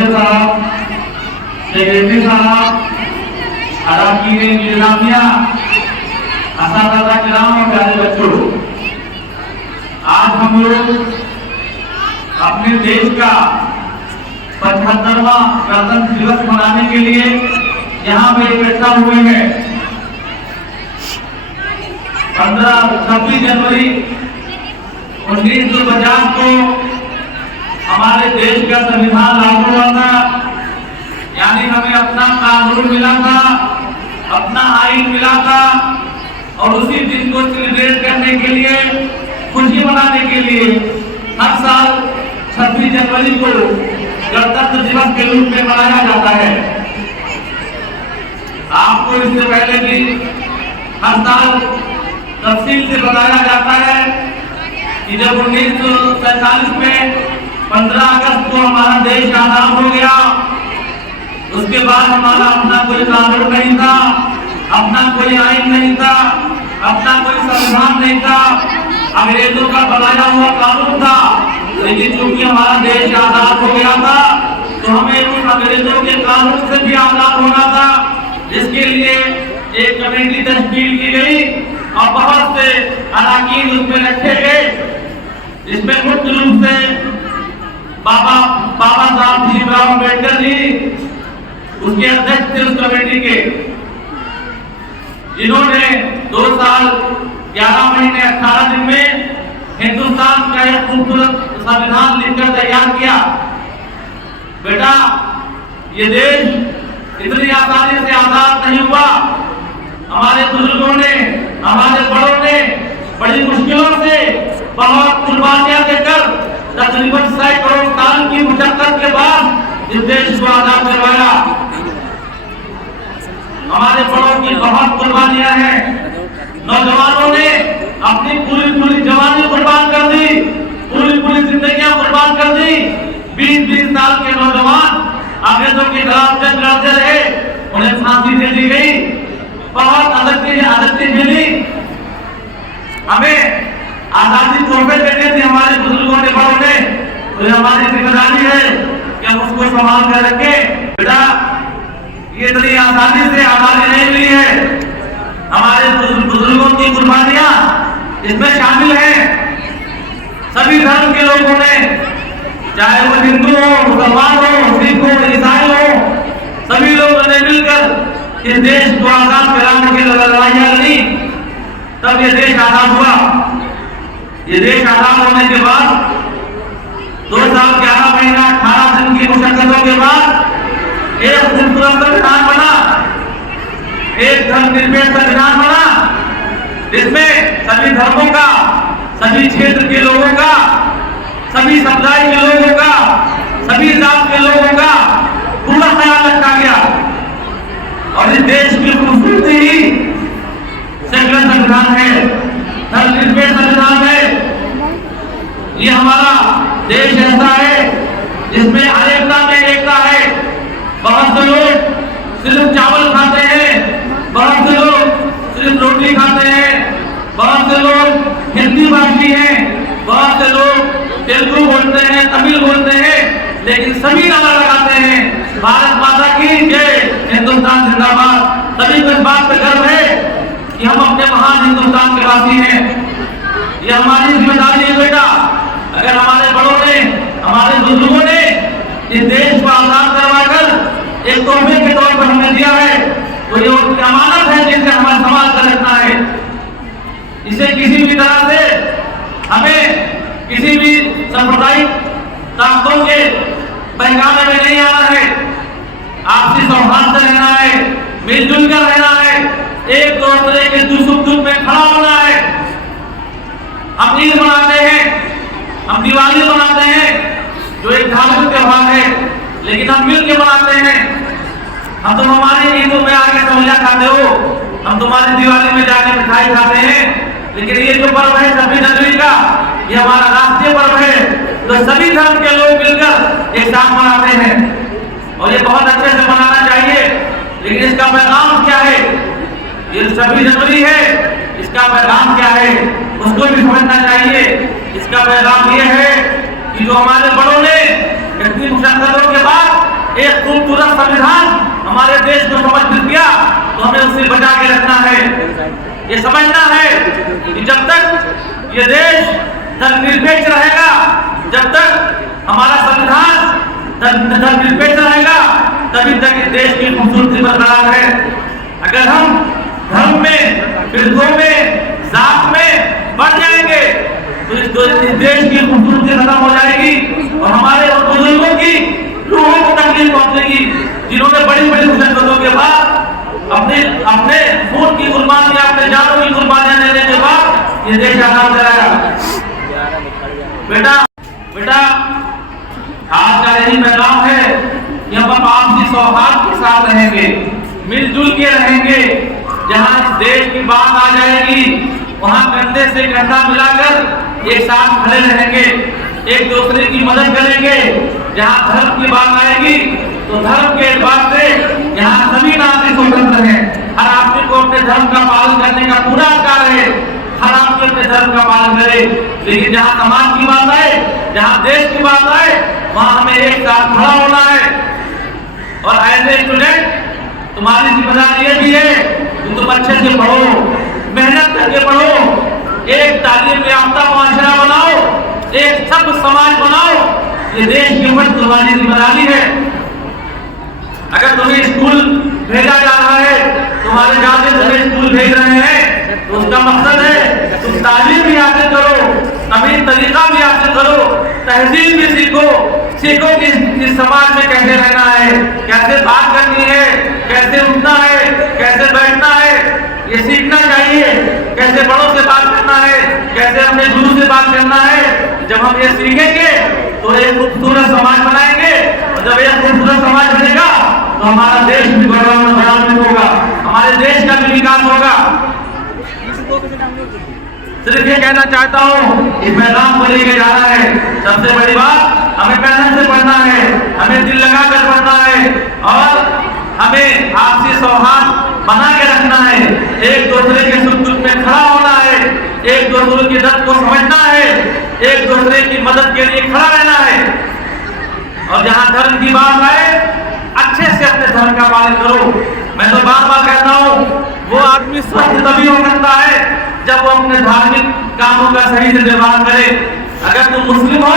सैयद साहब, सेक्रेटरी साहब, अरकान इंतजामिया, असातिज़ा किराम और प्यारे बच्चों, आज हम लोग अपने देश का 75वां गणतंत्र दिवस मनाने के लिए यहाँ पे इकट्ठा हुए हैं। 26 जनवरी 1950 को हमारे देश का संविधान लागू हुआ था, यानी हमें अपना कानून मिला था, अपना आइन मिला था, और उसी दिन को सेलिब्रेट करने के लिए, खुशी मनाने के लिए हर साल 26 जनवरी को गणतंत्र दिवस के रूप में मनाया जाता है। आपको इससे पहले भी हर साल तफसील से बताया जाता है कि जब 1947 में 15 अगस्त को हमारा देश आजाद हो गया, उसके बाद हमारा अपना कोई कानून नहीं था, अपना कोई आइन नहीं था, अपना कोई संविधान नहीं था, अंग्रेजों का बनाया हुआ कानून था। लेकिन चूंकि हमारा देश आजाद हो गया था, तो हमें उन अंग्रेजों के कानून से भी आजाद होना था, जिसके लिए एक कमेटी तश्कील की गई और बहुत से अरकान उसमें रखे गए, जिसमें मुख्य रूप से बाबा साहब भीमराव अम्बेडकर जी उसके अध्यक्ष थे उस कमेटी के, जिन्होंने 2 साल 11 महीने 18 दिन में हिंदुस्तान का एक खूबसूरत संविधान लिखकर तैयार किया। बेटा, ये देश इतनी आसानी से आजाद नहीं हुआ। हमारे बुजुर्गों ने, हमारे बड़ों ने बड़ी मुश्किलों से, बहुत कुर्बानियां देकर तकरीबन सैकड़ों साल की मुशक्कत के बाद इस देश को आजाद करवाया। हमारे बड़ों की बहुत कुर्बानियां हैं। नौजवानों ने अपनी पूरी जवानी कुर्बान कर दी, पूरी जिंदगियां कुर्बान कर दी। 20 साल के नौजवान अंग्रेजों के खिलाफ जंग लड़ते रहे, उन्हें फांसी दे दी गई, बहुत आदतें मिली। हमें आजादी तोहफे देते थे हमारे बुजुर्गों ने, बड़ों ने, तो हमारी जिम्मेदारी है कि हम उसको संभाल कर रखें। बेटा, ये इतनी आसानी से आजादी नहीं मिली है। हमारे बुजुर्गों की कुर्बानियां इसमें शामिल हैं। सभी धर्म के लोगों ने, चाहे वो हिंदू हो, मुसलमान हो, सिख हो, ईसाई हो, सभी लोगों ने मिलकर इस देश को आजाद कराने के लिए लड़ाइयां लड़ी, तब ये देश आजाद हुआ। ये देश आजाद होने के बाद 2 साल 11 महीना 18 दिन की मुशक्कतों के बाद एक खूबसूरत संविधान बना, एक धर्मनिरपेक्ष संविधान बना, जिसमें सभी धर्मों का, सभी क्षेत्र के लोगों का, सभी समुदाय के लोगों का, सभी जात के लोगों का पूरा ख्याल रखा गया। और इस देश की खूबसूरती ही सेक्युलर संविधान है, धर्मनिरपेक्ष संविधान है। ये हमारा देश ऐसा है जिसमें अनेकता में एकता है। बहुत से लोग सिर्फ चावल खाते हैं, बहुत से लोग सिर्फ रोटी खाते हैं, बहुत से लोग हिंदी भाषी हैं, बहुत से लोग तेलुगु बोलते हैं, तमिल बोलते हैं, लेकिन सभी नारा लगाते हैं भारत माता की जय, हिंदुस्तान जिंदाबाद। सभी को इस बात पर गर्व है कि हम अपने महान हिंदुस्तान के वासी हैं। ये हमारी जिम्मेदारी है बेटा। अगर हमारे बड़ों ने, हमारे बुजुर्गों ने इस देश को आजाद करवाकर एक तोहफे के तौर पर हमें दिया है, तो ये उनकी अमानत है जिसे हमें संभाल कर रखना है। इसे किसी भी तरह से हमें किसी भी सांप्रदायिक ताकतों के पैगामे में नहीं आना है। आपसी सौहार्द से रहना है, मिलजुल कर रहना है, एक दूसरे के दुख में खड़ा होना है। हम ईद मनाते हैं, हम दिवाली मनाते हैं, जो एक धार्मिक त्योहार है, लेकिन हम मिल के मनाते हैं। हम तुम हमारी ईदों में आके समझा खाते हो, हम तुम्हारी दिवाली में जाके मिठाई खाते हैं, लेकिन ये जो पर्व है 26 जनवरी का, ये हमारा राष्ट्रीय पर्व है, तो सभी धर्म के लोग मिलकर एक साथ मनाते हैं और ये बहुत अच्छे से मनाना चाहिए। लेकिन इसका पैगाम क्या है? ये 26 जनवरी है, इसका पैगाम क्या है उसको भी समझना चाहिए। इसका पैगाम ये है कि जो हमारे बड़ों ने इतनी मुशक्कतों के बाद खूबसूरत संविधान हमारे देश को समर्पित किया, तो हमें उसे बचा के रखना है। ये समझना है कि जब तक ये देश धर्मनिरपेक्ष रहेगा, जब तक हमारा संविधान धर्मनिरपेक्ष रहेगा, तभी तक इस देश की खूबसूरती बरकरार है। अगर हम धर्म में, फिरकों में, जात में बढ़ जाएंगे तो इस देश की खूबसूरती खत्म हो जाएगी और हमारे बुजुर्गों की रूहों को तकलीफ पहुंचेगी, जिन्होंने बड़ी बड़ी मुसीबतों के बाद अपने खून की कुर्बानियां, अपने जानों की कुर्बानियां देने के बाद ये देश आजाद कराया। बेटा आज का यही पैगाम है कि हम आपसी सौहार्द के साथ रहेंगे, मिलजुल के रहेंगे। जहां इस देश की बात आ जाएगी वहां कंधे से कंधा मिलाकर एक साथ खड़े रहेंगे, एक दूसरे की मदद करेंगे। जहां धर्म की बात आएगी तो धर्म के एतबार से यहाँ सभी नागरिक स्वतंत्र हैं, हर आदमी को अपने धर्म का पालन करने का पूरा अधिकार है, हर आदमी अपने धर्म का पालन करे। लेकिन जहाँ समाज की बात आए, जहाँ देश की बात आए, वहाँ हमें एक साथ खड़ा होना है। और एज ए स्टूडेंट तुम्हारी जिम्मेदारी ये भी है कि तुम अच्छे से पढ़ो, मेहनत करके पढ़ो, एक तालीम याफ्ता मुआशरा बनाओ, एक सभ्य समाज बनाओ। ये देश के ऊपर तुम्हारी जिम्मेदारी है। अगर तुम्हें स्कूल भेजा जा रहा है, तुम्हारे जाते तुम्हें स्कूल भेज रहे हैं, तो उसका मकसद है तुम तालीम भी हासिल करो, तमीज़ तरीका भी हासिल करो, तहजीब भी सीखो कि इस समाज में कैसे रहना है, कैसे बात करनी है, कैसे उठना है, कैसे बैठना है, ये सीखना चाहिए। कैसे बड़ों से बात करना है, कैसे अपने गुरु से बात करना है। जब हम ये सीखेंगे तो एक खूबसूरत समाज बनाएंगे, और जब एक खूबसूरत समाज बनेगा तो हमारा देश भी गौरवान्वित होगा, हमारे देश का भी विकास होगा। सिर्फ ये कहना चाहता हूँ, इस पैगाम को लेके जाना है। सबसे बड़ी बात, हमें मेहनत से पढ़ना है, हमें दिल लगा कर पढ़ना है, और हमें आपसी सौहार्द बना के रखना है, एक दूसरे के सुख दुख में खड़ा होना है, एक दूसरे की दर्द को समझना है, एक दूसरे की मदद के लिए खड़ा रहना है। और जहाँ धर्म की बात आए, अच्छे से अपने धर्म का पालन करो। मैं तो बार बार कहता हूँ, वो आदमी स्वस्थ तभी हो सकता है जब वो अपने धार्मिक कामों का सही से निर्वाह करे। अगर तुम मुस्लिम हो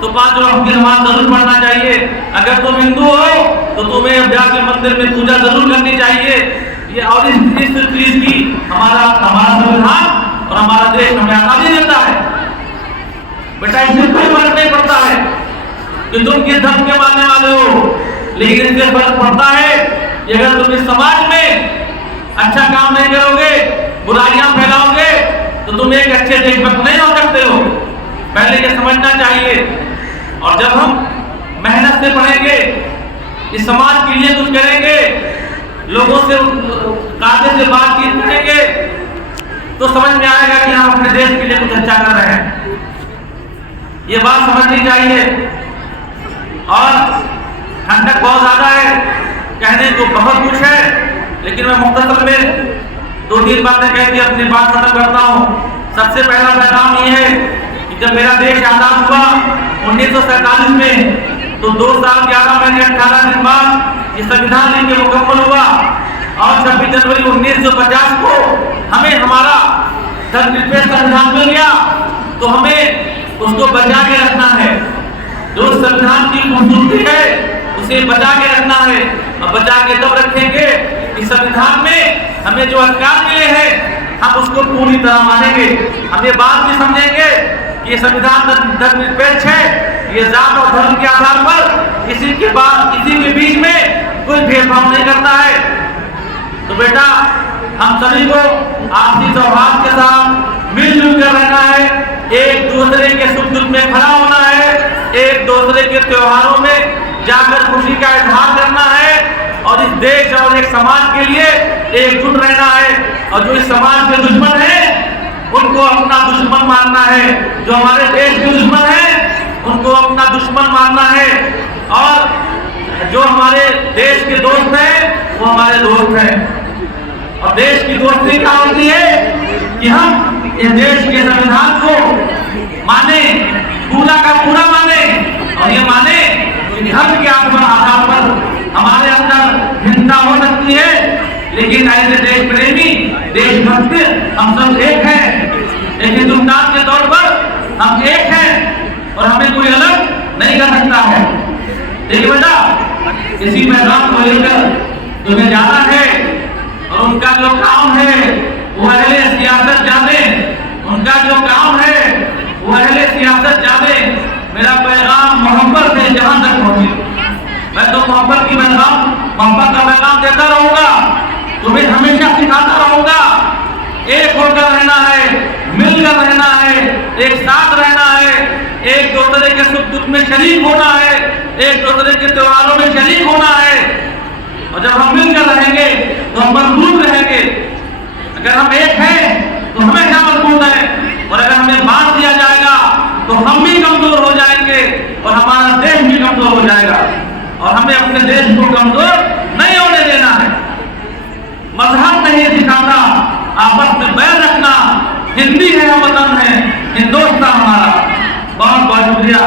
तो 5 वक्त की नमाज जरूर पढ़ना चाहिए, अगर तुम हिंदू हो तो तुम्हें अब जाके मंदिर में पूजा जरूर करनी चाहिए। ये और इस चीज की हमारा संविधान और हमारा देश हमें आजादी देता है। बेटा इससे कोई फर्क नहीं पड़ता है कि तुम किस धर्म के मानने वाले हो, लेकिन इससे फर्क पड़ता है कि अगर तुम इस समाज में अच्छा काम नहीं करोगे, बुराइयां फैलाओगे, तो तुम एक अच्छे देशभक्त नहीं हो सकते हो। पहले ये समझना चाहिए। और जब हम मेहनत से पढ़ेंगे, इस समाज के लिए कुछ करेंगे, लोगों से कायदे से बातचीत करेंगे, तो समझ में आएगा कि हम अपने देश के लिए कुछ अच्छा कर रहे हैं। ये बात समझनी चाहिए। और ठंडक बहुत ज्यादा है, कहने को बहुत कुछ है, लेकिन मैं मुख्तसर में 2-3 बातें कह के अपनी बात खत्म करता हूँ। सबसे पहला पैगाम ये है कि जब मेरा देश आजाद हुआ 1947 में, तो 2 साल 11 महीने 18 दिन बाद ये संविधान लिख के मुकम्मल हुआ। और 26 जनवरी 1950 को हमें हमारा धर्मनिरपेक्ष संविधान मिल गया, तो हमें उसको बचा के रखना है। जो संविधान की खूबसूरती है उसे बचा के रखना है, और बचा के तब रखेंगे कि संविधान में हमें जो अधिकार मिले हैं हम उसको पूरी तरह मानेंगे। हम ये बात भी समझेंगे कि ये संविधान धर्मनिरपेक्ष है, ये जात और धर्म के आधार पर किसी के बीच में कोई भेदभाव नहीं करता है। तो बेटा हम सभी को आपसी सौहार्द के साथ मिलजुल कर रहना है, एक दूसरे के सुख दुख में खड़ा होना है, एक दूसरे के त्योहारों में जाकर खुशी का इजहार करना है, और इस देश और एक समाज के लिए एकजुट रहना है। और जो इस समाज के दुश्मन है उनको अपना दुश्मन मानना है, जो हमारे देश के दुश्मन है उनको अपना दुश्मन मानना है, और जो हमारे देश के दोस्त हैं वो हमारे दोस्त हैं। और देश की दोस्ती क्या होती है कि हम इस देश के संविधान को माने, पूरा का पूरा माने, और ये माने कि धर्म के आधार पर सत्य हम सब एक हैं, एक हिंदुस्तान के तौर पर हम एक हैं और हमें कोई अलग नहीं कर सकता है। देखिए बेटा, इसी पैगाम को लेकर तुम्हें जाना है और उनका जो काम है वो अहले सियासत जाने, उनका जो काम है वो अहले सियासत जाने। मेरा पैगाम मोहब्बत से जहां तक पहुंचे, मैं तो मोहब्बत की मोहब्बत का पैगाम देता रहूंगा, तुम्हें हमेशा सिखाता रहूंगा। एक होकर रहना है, मिलकर रहना है, एक साथ रहना है, एक दूसरे के सुख दुख में शरीक होना है, एक दूसरे के त्योहारों में शरीक होना है। और जब हम मिलकर रहेंगे तो हम मजबूत रहेंगे। अगर हम एक हैं तो हमेशा मजबूत है, और अगर हमें बांट दिया जाएगा तो हम भी कमजोर हो जाएंगे और हमारा देश भी कमजोर हो जाएगा। और हमें अपने देश को कमजोर नहीं होने देना है। मजहब नहीं सिखाता आपस में बैर रखना, हिंदी है, वतन है, हिंदुस्तान हमारा। बहुत बहुत शुक्रिया।